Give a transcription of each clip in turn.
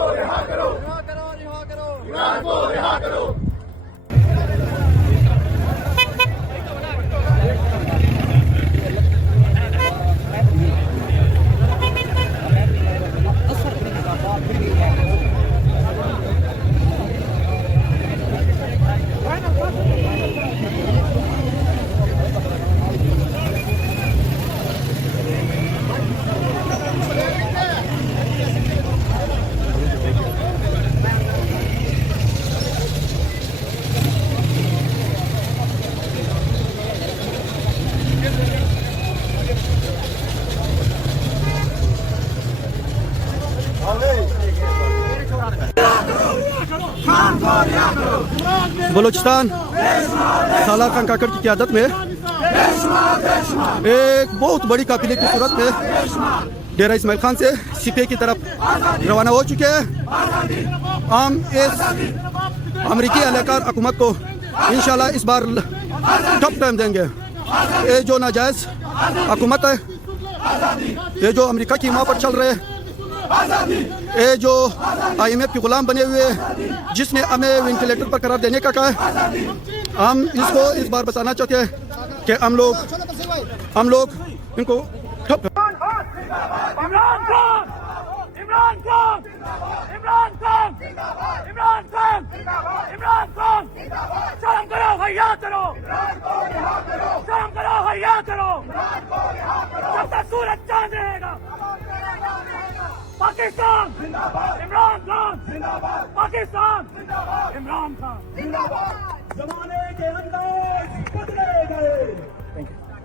को रिहा करो, रिहा करो, रिहा करो, ईरान को रिहा करो। बलूचिस्तान सालार खान काकड़ की क़यादत में एक बहुत बड़ी काफिले की सूरत में डेरा इस्माइल खान से सिपे की तरफ रवाना हो चुके हैं। हम इस अमरीकी एहलकार हुकूमत को इंशाल्लाह इस बार टफ टाइम देंगे। ये जो नाजायज़ हुकूमत है, ये जो अमेरिका की हिमा पर चल रहे, ये जो IMF के गुलाम बने हुए, जिसने हमें वेंटिलेटर पर करार देने का कहा है, हम इसको इस बार बताना चाहते हैं कि हम लोग इनको इमरान खान, इमरान खान, इमरान खान, इमरान खान, इमरान खान, शर्म करो, हया करो, शर्म करो, हया करो, जब तक सूरज चांद रहेगा। पाकिस्तान इमरान खान, पाकिस्तान इमरान खान। जमाने के अंदाज बदले गए।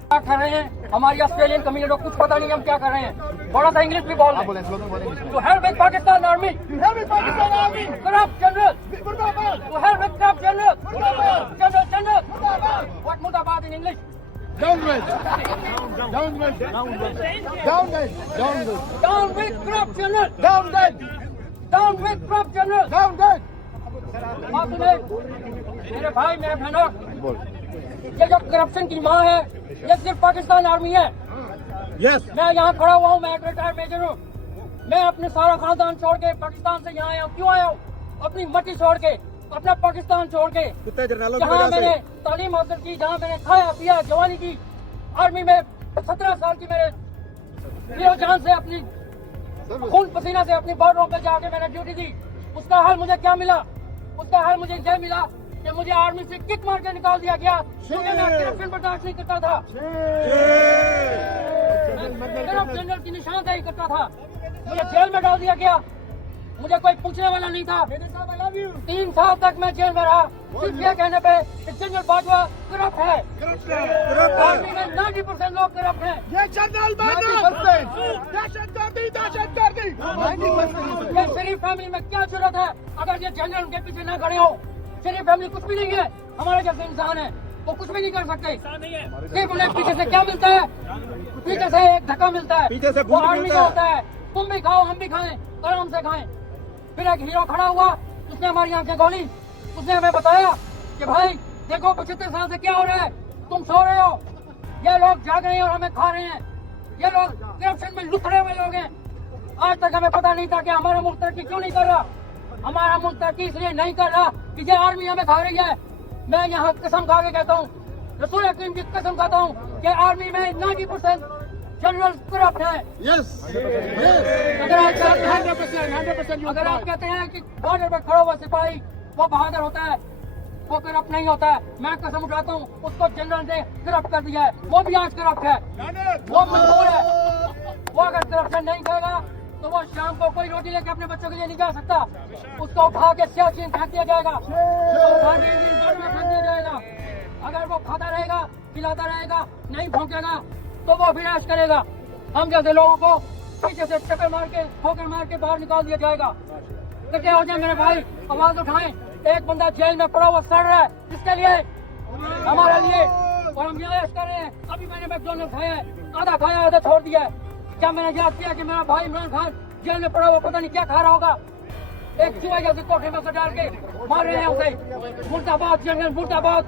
क्या कर रहे हैं हमारी ऑस्ट्रेलियन कम्युनिटी को कुछ पता नहीं हम क्या कर रहे हैं। थोड़ा सा इंग्लिश भी बोल रहे हैं। To hell with Pakistan Army, to hell with Pakistan Army, corrupt general, to hell with corrupt general, general, what Murdabad in English? Downgrade, downgrade, downgrade, downgrade, downgrade, Down with corrupt general, downgrade, down with corrupt general. downgrade। आप सुने मेरे भाई मेरे बहनों, ये जो corruption की माँ है ये सिर्फ पाकिस्तान आर्मी है। मैं यहाँ खड़ा हुआ हूँ, मैं एक रिटायर्ड मेजर हूँ। मैं अपने सारा खानदान छोड़ के पाकिस्तान से यहाँ आया हूँ। क्यों आया हूँ? अपनी मट्टी छोड़ के, अपना पाकिस्तान छोड़ के, जहाँ मैंने तालीम हासिल की, जहाँ मैंने खाया पिया, जवानी की। आर्मी में 17 साल की मेरे जान से, अपनी खून पसीना से अपनी बॉर्डरों पे जाके मैंने ड्यूटी दी। उसका हाल मुझे क्या मिला? उसका हाल मुझे यह मिला कि मुझे आर्मी से किक मार के निकाल दिया गया क्योंकि मैं करप्शन बर्दाश्त नहीं करता था। करप्ट जनरल की निशानदेही करता था। मुझे जेल में डाल दिया गया, मुझे कोई पूछने वाला नहीं था। 3 साल तक मैं जेल में रहा सिर्फ ये कहने पे कि जनरल बाजवा करप्ट है। आर्मी में 90% लोग करप्ट हैं। शरीफ फैमिली में क्या जरूरत है अगर ये जनरल उनके पीछे न खड़े हो? शरीफ फैमिली कुछ भी नहीं है, हमारे जैसे इंसान है, वो कुछ भी नहीं कर सकते। सिर्फ उन्हें पीछे से क्या मिलता है? पीछे से एक धक्का मिलता है, वो आर्मी का होता है। तुम भी खाओ, हम भी खाएं, आराम से खाएं। फिर एक हीरो खड़ा हुआ, उसने हमारी आंखें खोली, उसने हमें बताया कि भाई देखो 75 साल से क्या हो रहा है, तुम सो रहे हो, ये लोग जाग रहे हैं और हमें खा रहे हैं। ये लोग करप्शन में लुथड़े हुए लोग हैं। आज तक हमें पता नहीं था कि हमारा मुल्क तरक्की क्यों नहीं कर रहा। हमारा मुल्क तरक्की इसलिए नहीं कर रहा कि ये आर्मी हमें खा रही है। मैं यहाँ कसम खा के कहता हूँ, रसूल अकरीम की कसम खाता हूँ कि आर्मी में 90% जनरल करप्ट है। अगर आप कहते हैं कि बॉर्डर पर खड़ा हुआ सिपाही वो बहादुर होता है, वो करप्ट नहीं होता है, मैं कसम उठाता हूँ उसको जनरल ने करप्ट कर दिया है। वो भी आज करप्ट है, वो मजबूर है। वो अगर करप्शन नहीं करेगा तो वो शाम को कोई रोटी लेके अपने बच्चों के लिए नहीं जा सकता। उसको उठा के सियाचिन फेंक दिया जाएगा, फेंक दिया जाएगा। अगर वो खाता रहेगा, खिलाता रहेगा, नहीं भौंकेगा तो वो फिर ऐश करेगा। हम जैसे लोगों को पीछे से चक्कर मार के, ठोकर मार के बाहर निकाल दिया जाएगा। तो क्या हो जाए मेरे भाई, आवाज उठाएं। एक बंदा जेल में पड़ा हुआ सड़ रहा है, किसके लिए? हमारे लिए। और हम यहाँ ऐश कर रहे हैं। अभी मैंने मैकडॉनल्ड खाया है, आधा खाया आधा छोड़ दिया है। क्या मैंने याद किया कि मेरा भाई इमरान खान जेल में पड़ा हुआ पता नहीं क्या खा रहा होगा। एक चूहा जैसे कोठे में से डाल के मार रहे हैं उसे। मुर्दाबाद जनरल, मुर्दाबाद।